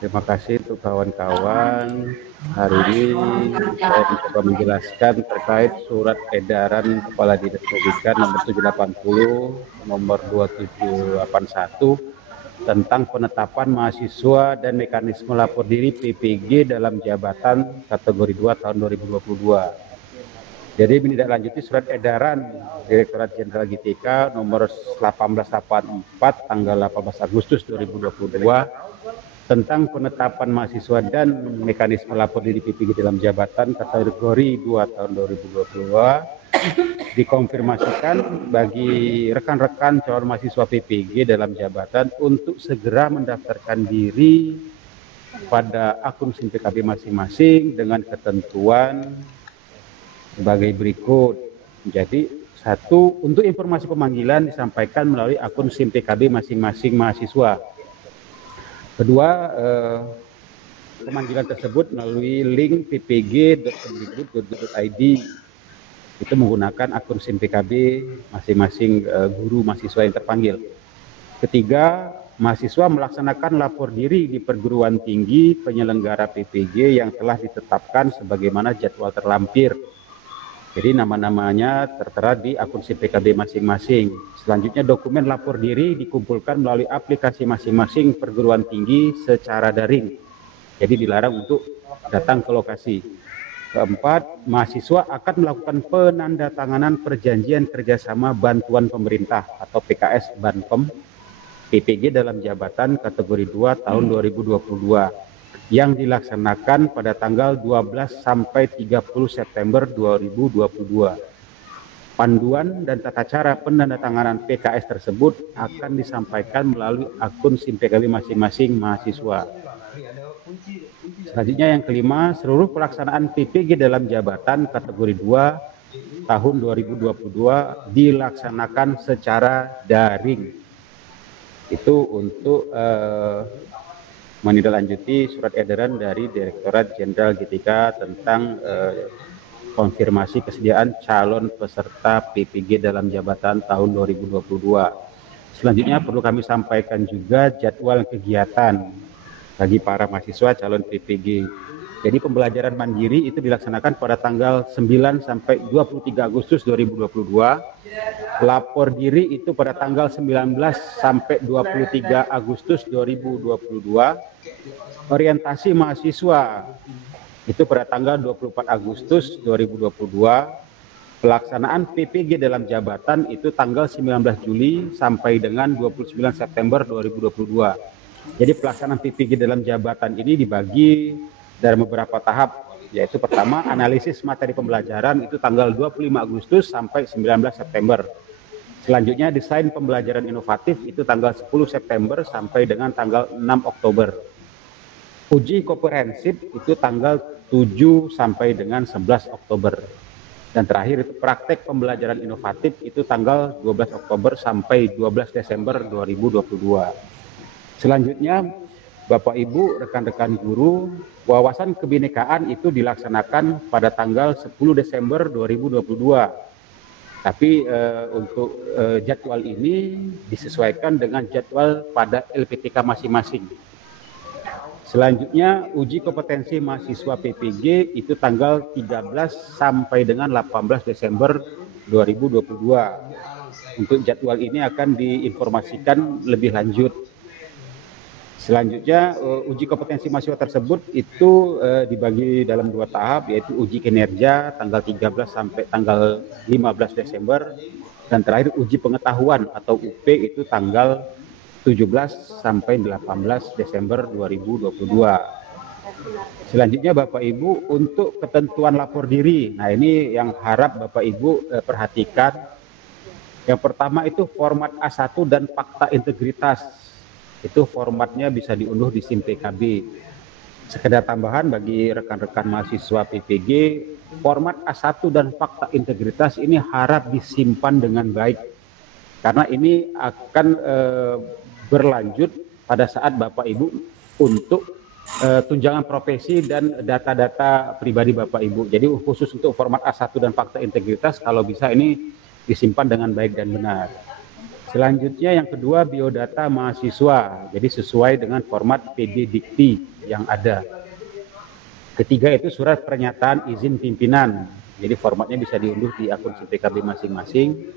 Terima kasih untuk kawan-kawan. Hari ini saya mencoba menjelaskan terkait surat edaran Kepala Dinas Pendidikan nomor 780, nomor 2781 tentang penetapan mahasiswa dan mekanisme lapor diri PPG dalam jabatan kategori 2 tahun 2022. Jadi menindaklanjuti surat edaran Direktorat Jenderal GTK nomor 1884 tanggal 18 Agustus 2022 tentang penetapan mahasiswa dan mekanisme lapor diri PPG dalam jabatan kategori 2 tahun 2022 dikonfirmasikan bagi rekan-rekan calon mahasiswa PPG dalam jabatan untuk segera mendaftarkan diri pada akun SIM PKB masing-masing dengan ketentuan sebagai berikut. Jadi, satu, untuk informasi pemanggilan disampaikan melalui akun SIM PKB masing-masing mahasiswa. Kedua, pemanggilan tersebut melalui link ppg.kemdikbud.go.id, itu menggunakan akun SIM PKB masing-masing guru mahasiswa yang terpanggil. Ketiga, mahasiswa melaksanakan lapor diri di perguruan tinggi penyelenggara PPG yang telah ditetapkan sebagaimana jadwal terlampir. Jadi nama-namanya tertera di akun SIM PKB masing-masing. Selanjutnya dokumen lapor diri dikumpulkan melalui aplikasi masing-masing perguruan tinggi secara daring. Jadi dilarang untuk datang ke lokasi. Keempat, mahasiswa akan melakukan penandatanganan perjanjian kerjasama bantuan pemerintah atau PKS Banpem PPG dalam jabatan kategori 2 tahun 2022 yang dilaksanakan pada tanggal 12 sampai 30 September 2022. Panduan dan tata cara penandatanganan PKS tersebut akan disampaikan melalui akun SIM PKB masing-masing mahasiswa. Selanjutnya yang kelima, seluruh pelaksanaan PPG dalam jabatan kategori 2 tahun 2022 dilaksanakan secara daring. Itu untuk menindaklanjuti surat edaran dari Direktorat Jenderal GTK tentang konfirmasi kesediaan calon peserta PPG dalam jabatan tahun 2022. Selanjutnya perlu kami sampaikan juga jadwal kegiatan bagi para mahasiswa calon PPG. Jadi pembelajaran mandiri itu dilaksanakan pada tanggal 9 sampai 23 Agustus 2022. Lapor diri itu pada tanggal 19 sampai 23 Agustus 2022. Orientasi mahasiswa itu pada tanggal 24 Agustus 2022. Pelaksanaan PPG dalam jabatan itu tanggal 19 Juli sampai dengan 29 September 2022. Jadi pelaksanaan PPG dalam jabatan ini dibagi dalam beberapa tahap, yaitu pertama analisis materi pembelajaran itu tanggal 25 Agustus sampai 19 September. Selanjutnya desain pembelajaran inovatif itu tanggal 10 September sampai dengan tanggal 6 Oktober. Uji komprehensif itu tanggal 7 sampai dengan 11 Oktober. Dan terakhir itu praktek pembelajaran inovatif itu tanggal 12 Oktober sampai 12 Desember 2022. Selanjutnya, Bapak Ibu, rekan-rekan guru, wawasan kebinekaan itu dilaksanakan pada tanggal 10 Desember 2022. Tapi untuk jadwal ini disesuaikan dengan jadwal pada LPTK masing-masing. Selanjutnya, uji kompetensi mahasiswa PPG itu tanggal 13 sampai dengan 18 Desember 2022. Untuk jadwal ini akan diinformasikan lebih lanjut. Selanjutnya, uji kompetensi mahasiswa tersebut itu dibagi dalam 2 tahap, yaitu uji kinerja tanggal 13 sampai tanggal 15 Desember, dan terakhir uji pengetahuan atau UP itu tanggal 17 sampai 18 Desember 2022. Selanjutnya Bapak Ibu, untuk ketentuan lapor diri, nah ini yang harap Bapak Ibu perhatikan. Yang pertama itu format A1 dan fakta integritas. Itu formatnya bisa diunduh di SIM PKB. Sekedar tambahan bagi rekan-rekan mahasiswa PPG, format A1 dan fakta integritas ini harap disimpan dengan baik. Karena ini akan berlanjut pada saat Bapak Ibu untuk tunjangan profesi dan data-data pribadi Bapak Ibu. Jadi khusus untuk format A1 dan fakta integritas, kalau bisa ini disimpan dengan baik dan benar. Selanjutnya yang kedua, biodata mahasiswa. Jadi sesuai dengan format PD Dikti. yang ada. Ketiga itu surat pernyataan izin pimpinan. Jadi formatnya bisa diunduh di akun CPKB masing-masing.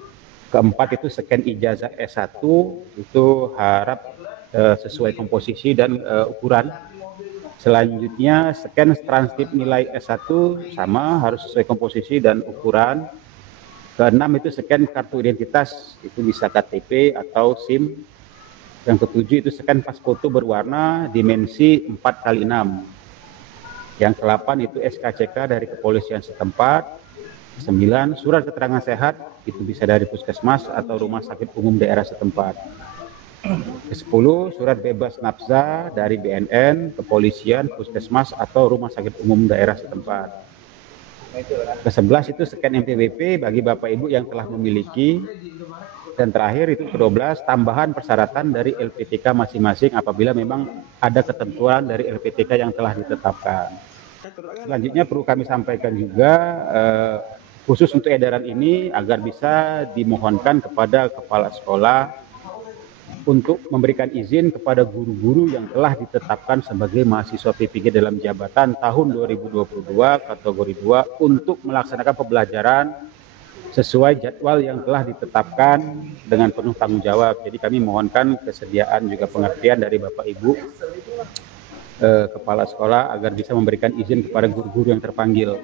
Keempat itu scan ijazah S1, itu harap sesuai komposisi dan ukuran. Selanjutnya scan transkrip nilai S1 sama, harus sesuai komposisi dan ukuran. Keenam itu scan kartu identitas, itu bisa KTP atau SIM. Yang ketujuh itu scan pas foto berwarna dimensi 4x6. Yang ke-8 itu SKCK dari kepolisian setempat. 9, surat keterangan sehat, itu bisa dari puskesmas atau rumah sakit umum daerah setempat. Ke-10, surat bebas nafsa dari BNN, kepolisian, puskesmas atau rumah sakit umum daerah setempat. Ke-11 itu scan NPWP bagi Bapak Ibu yang telah memiliki. Dan terakhir itu ke-12, tambahan persyaratan dari LPTK masing-masing apabila memang ada ketentuan dari LPTK yang telah ditetapkan. Selanjutnya perlu kami sampaikan juga khusus untuk edaran ini agar bisa dimohonkan kepada kepala sekolah untuk memberikan izin kepada guru-guru yang telah ditetapkan sebagai mahasiswa PPG dalam jabatan tahun 2022 kategori 2 untuk melaksanakan pembelajaran sesuai jadwal yang telah ditetapkan dengan penuh tanggung jawab. Jadi kami mohonkan kesediaan juga pengertian dari Bapak Ibu kepala sekolah agar bisa memberikan izin kepada guru-guru yang terpanggil.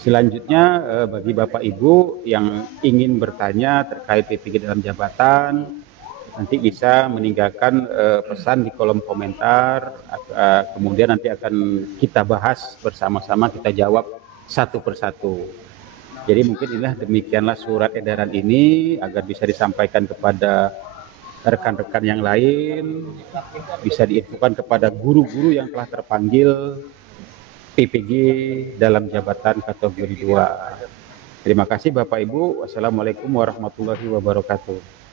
Selanjutnya bagi Bapak Ibu yang ingin bertanya terkait PPG dalam jabatan, nanti bisa meninggalkan pesan di kolom komentar, kemudian nanti akan kita bahas bersama-sama, kita jawab satu persatu. Jadi mungkin inilah demikianlah surat edaran ini agar bisa disampaikan kepada rekan-rekan yang lain, bisa diinfokan kepada guru-guru yang telah terpanggil PPG dalam jabatan kategori 2. Terima kasih Bapak Ibu. Wassalamualaikum warahmatullahi wabarakatuh.